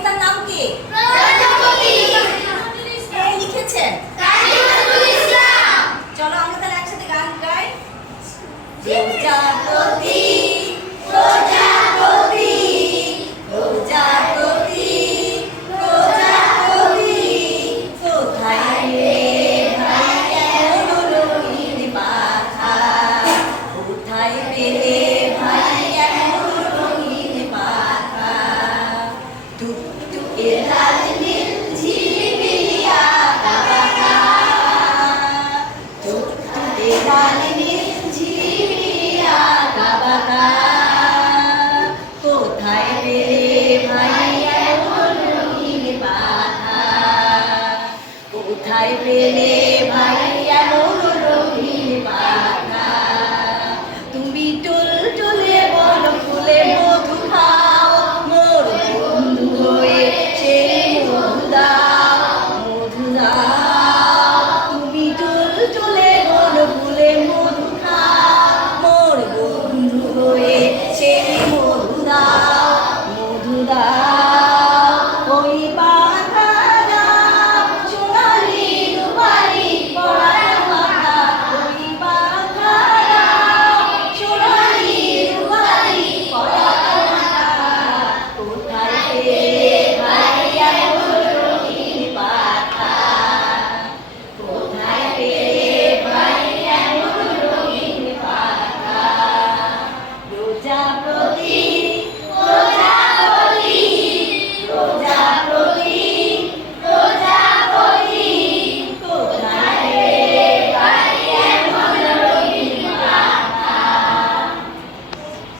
কবিতার নাম কি? এই লিখেছেন। চলো আমরা তাহলে একসাথে গান গাই। প্রজাপতি প্রজাপতি প্রজাপতি প্রজাপতি কোথায় রে ভাই এমন রঙিন পাখা, কোথায় পেলে ভাই এমন রঙিন পাখা, টুকটুকে লাল নীল ঝিলিমিলি আঁকা বাঁকা, টুকটুকে লাল নীল ঝিলিমিলি আঁকা বাঁকা, কোথায় পেলে ভাই এমন রঙিন পাখা, কোথায় পেলে ভাই এমন